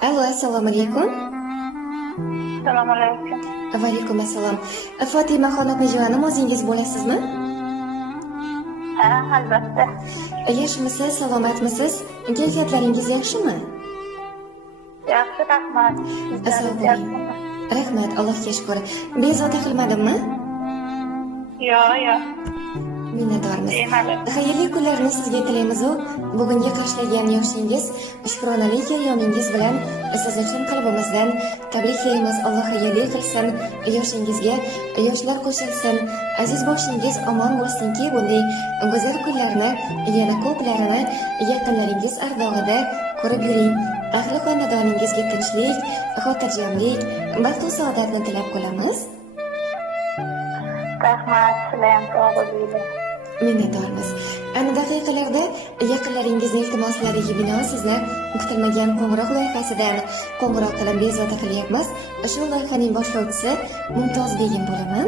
Allo, assalomu alaykum. Assalomu alaykum. Va alaykum assalom. Fotimaxon opajonim, o'zingiz bo'lasizmi? Ha, albatta. Yaxshimisiz, salomatmisiz? Kayfiyatlaringiz yaxshimi? Yaxshi, rahmat. Sog' bo'ling. Rahmat, Allohga shukr. Bezovta qilmadimmi? Yo'q. Minnatdormiz. Bemalol. Xayrli kunlarni sizga tilaymiz-u, bugungi qarshilgan yoshingiz, shukronalik ayyomingiz bilan sizni chin qalbimizdan tabriklaymiz. Alloh xayrli qilsin, yoshingizga yoshlar qo'shilsin. Aziz boshingiz omon bo'lsinki, bunday go'zal kunlarni yana ko'plarini yaqinlaringiz ardog'ida ko'rib yuring. Ahli xonadoningizga tinchlik, xotirjamlik, baxt va saodatni tilab qolamiz. Rahmat, sizlar ham sog' bo'linglar. Minnatdormiz. Ayni daqiqalarda yaqinlaringizning iltimoslariga binoan sizni kutilmagan qo'ng'iroq loyihasidan qo'ng'iroq qilib bezovta qilyapmiz. Shu loyihaning boshlovchisi Mumtoz Begim bo'laman.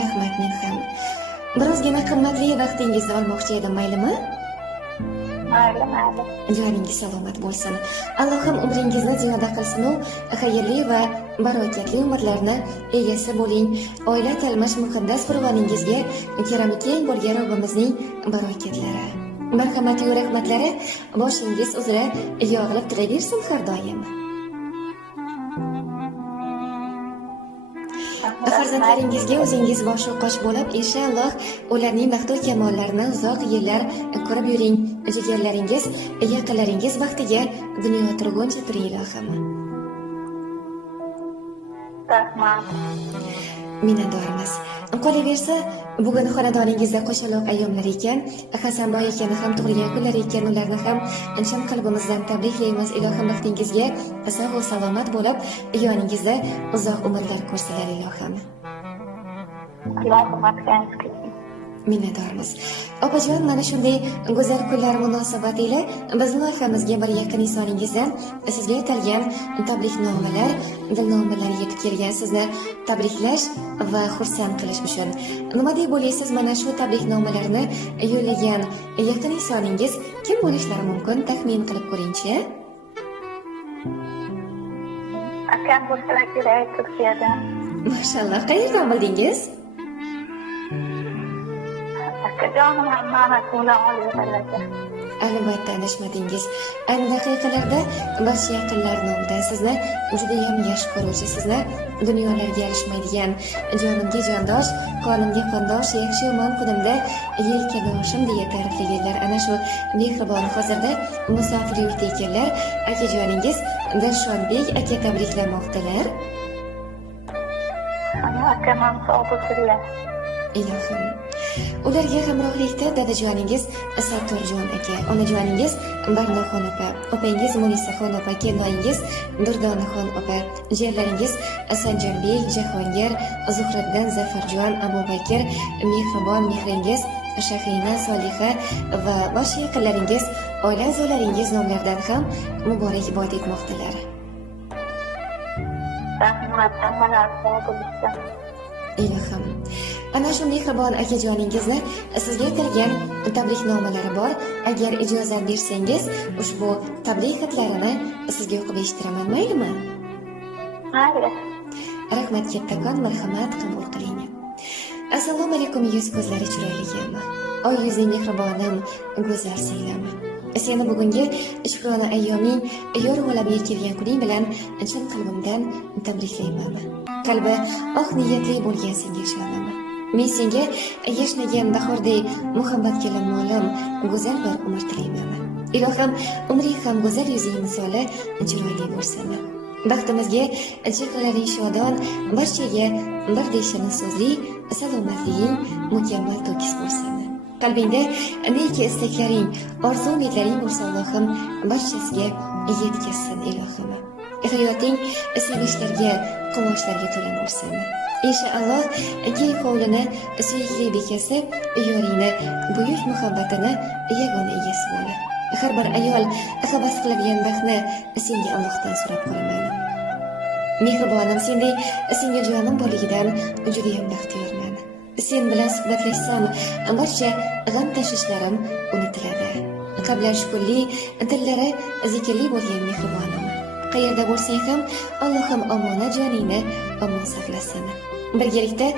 Rahmat, men ham. Birozgina qimmatli vaqtingizni olmoqchi edim, maylimi? Mayli. Joningiz salomat bo'lsin. Allohim umringizni ziyoda qilsin-u, xayrli va barakatli umrlarni egasi bo'ling. Oila talmash muqaddas qurbaningizga karami keng bo'lgan Robbimizning barokatlari, marhamati va rahmatlari boshingiz uzra yog'ilib turaversin har doim. Farzandlaringizga o'zingiz boshi qosh bo'lib, inshaalloh ularning baxtu kamollarini uzoq yillar ko'rib yuring. Jigarlaringiz, yaqinlaringiz baxtiga dunyo turguncha turing ilohim. Rahmat. Minnatdormiz. Qolaversa, bugun xonadoningizda qo'shaloq ayyomlar ekan, Hasanboy akani ham tug'ilgan kunlar ekan, ularni ham chin qalbimizdan tabriklaymiz. Ilohim baxtingizga sog' va salomat bo'lib, yoningizda uzoq umrlar ko'rsalar ilohim. Allohim aftingiz qilsin. Minnatdormiz. Opajon, mana shunday go'zal kunlar munosabatiyle bizning loyihamizga bir yaqin insoningizdan sizga atalgan tabriknomalar, dilnomalar yetib kelgan. Sizni tabriklash va xursand qilish uchun nima deb o'ylaysiz? Mana shu tabriknomalarni yo'llagan yaqin insoningiz kim bo'lishlari mumkin? Taxmin qilib ko'ring-chi. Akam bo'lsalar kerak, Turkiyadan. Mashalloh, qayerdan bildingiz? Akajonim ham mana kula olib Albatta tanishmadingiz. Ayni daqiqalarda barcha yaqinlar nomidan sizni juda ham yaxshi ko'ruvchi, sizni dunyolarga alishmaydigan, jonimga jondosh, qonimga qondosh, yaxshi yomon kunimda yelkadoshim deya ta'riflaganlar ana shu mehribon hozirda musofir yurtda ekanlar. Akajoningiz Dilshodbek aka tabriklamoqdalar. Akam ham sog' bo'lsinlar. Ilohim. Ularga hamrohlikda dadajoningiz Sattorjon aka, onajoningiz Barnoxon opa, opangiz Munisaxon opa, kelinoyingiz Durdonaxon opa, jiyanlaringiz Sanjarbek, Jahongir, Zuhriddin, Zafarjon, Abubakr, mehribon mehringiz Shahina, Soliha va boshqa yaqinlaringiz, oila a'zolaringiz nomlaridan ham muborakbod etmoqdalar. Rahmat, hammalar sog' bo'lsin. Ilohim. Ana shu mehribon akajoningizni sizga atalgan tabriknomalari bor. Agar ijozat bersangiz, ushbu tabrik xatlarini sizga o'qib eshitiraman, maylimi? Mayli. Rahmat kattakon, marhamat qabul qiling. Assalomu alaykum, yuz ko'zlari chiroyligim. Oy yuzing mehribonim, go'zal singlim. Seni bugungi shukrona ayyoming yorug'lab kelgan kuning bilan chin qalbimdan tabriklayman. Qalbi oq niyatli bo'lgan senga ishonaman. Men senga yashnagan bahorday muhabbatga mo'lim go'zal bir umr tilayman. Ilohim umring ham go'zal yuzing misoli chiroyli bo'lsin. Baxtimizga chehralaring shodon, barchaga birdek shirin so'zli, salomatliging mukammal to'kis bo'lsin. Qalbingda neki istaklaring, orzu-umidlaring bo'lsa, Allohim barchasiga yetkazsin ilohim. Hayoting sevinchlarga, quvonchlarga to'la bo'lsin. Inshaalloh keng hovlini suyukli bekasi, yoringni buyuk muhabbatini yagona egasi bo'l. Har bir ayol havas qiladigan baxtni senga Allohdan so'rab qolaman. Mehribonim, senga jonim borligidan juda ham baxtiyorman. Sen bilan suhbatlashsam barcha g'am tashvishlarim unutiladi. qablan shukurli, dillari zikrli bo'lgan mehribonim. Qayerda bo'lsang ham Allohim omonat joningni omon saqlasin. Birgalikda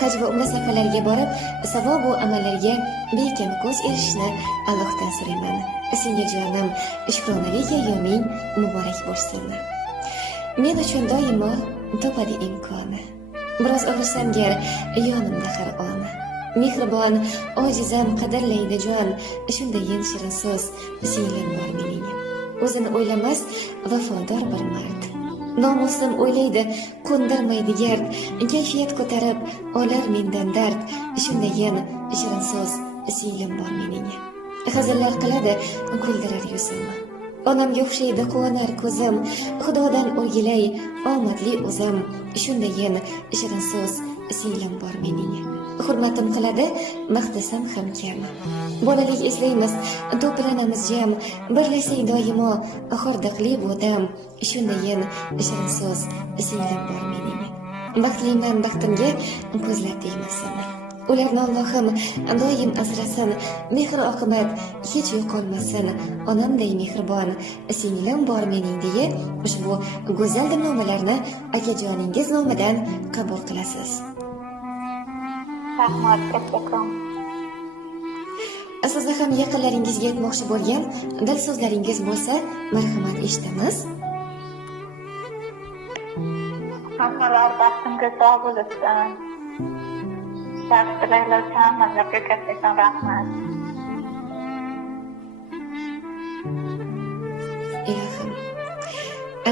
haj va umra safarlariga borib, savob va amallarga bekam ko'z erishishni Allohdan so'rayman. Senga jonim, shukronalik ayyoming muborak bo'lsin. Men uchun doimo topadi imkoni. Biroz og'risam gar yonimda har on. Mehribon, ojizam qadrlaydi jon, shundayin shirin so'z singlim bor mening. O'zini o'ylamas vafodor bir mard. Nomusim o'ylaydi, qo'ndirmaydi gard, kayfiyat ko'tarib olar mendan dard, shundayin shirin so'z singlim bor mening. Hazillar qiladi, kuldirar yuzim. Onamga o'xshaydi quvonar ko'zim, Xudodan o'rgilay omadli o'zim, shundayin shirin so'z singlim bor mening. Hurmatim qiladi, maqtasam ham kam. Bolalik eslaymiz, to'planamiz jam, birlashsak doimo hordiqli bo'dam, shundayin shirin so'z singlim bor mening. Baxtliman baxtimga ko'zlab tegmasin. Ularni Allohim doim asrasin, mehr oqibat hech yo'qolmasin. Onamday mehribon singlim bor mening deya ushbu go'zal dilnomalarni akajoningiz nomidan qabul qilasiz. Rahmat, kattakon. Sizni ham yaqinlaringizga aytmoqchi bo'lgan dil so'zlaringiz bo'lsa, marhamat eshitamiz. Hammalar baxtimga sog' bo'lsin. Yaxshiliklar hammalarga kattakon rahmat. Ilohim,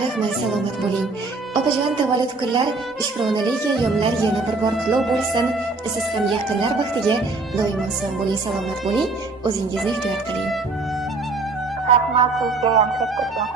rahmat, salomat bo'ling. Opajon, tavallud kunlar, shukronalik ayyomlar yana bir bor qutlug' bo'lsin. Siz ham yaqinlar baxtiga doimo sog' bo'ling, salomat bo'ling. O'zingizni ehtiyot qiling. Rahmat sizga ham kattakon.